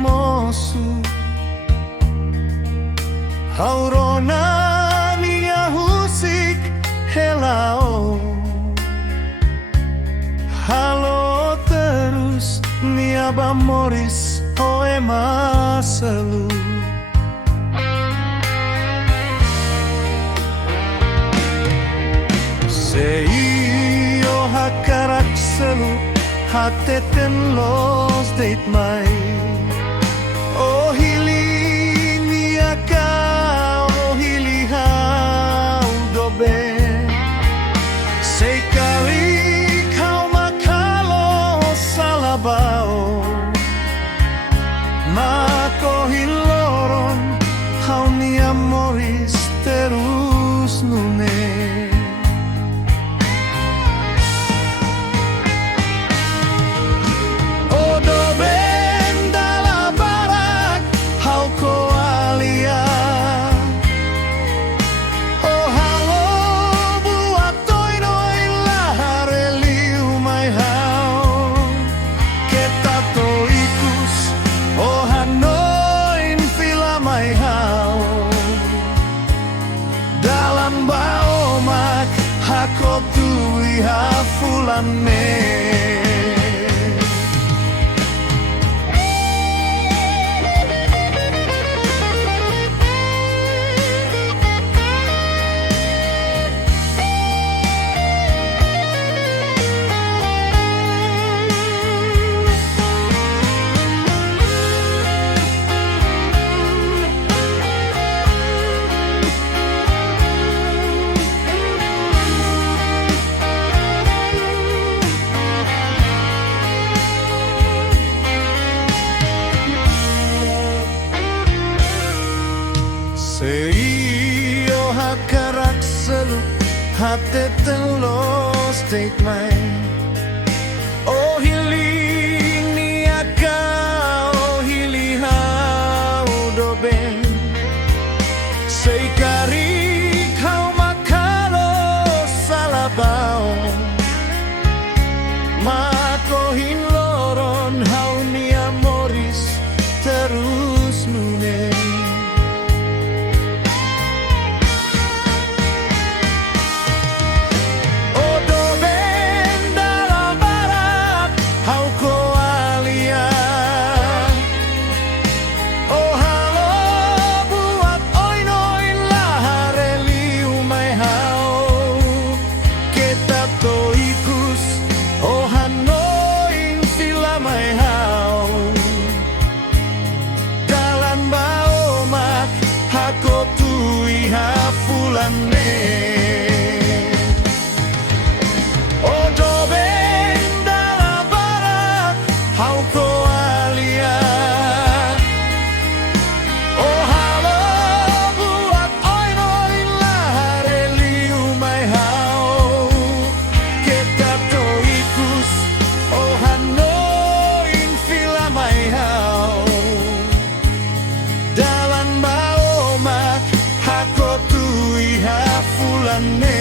hermoso. Aurona nia husik helao. Halo terus nia bamoris oe masalu. Seio hakarak selu hateten los date mai. Oh hili niaka oh hili hau dobe. Sekali kau makalo salabao. Mako hiloron hau ni amoris terus nune. Dalam baomak hako tui hafulane. Seio hakarak selu hateten los date mai. Oh hili niaka oh hili hau doben. Seikari kau makalo salabao. Mako hinloron hau ni amoris terus nune. Hako tui hafulane. Odo benda la barat hauko alia. Oh halo buat oinoin lahare liu mai hau. Kita toikus oh hanoin fila mai hau. Dalam hako tui hafulane.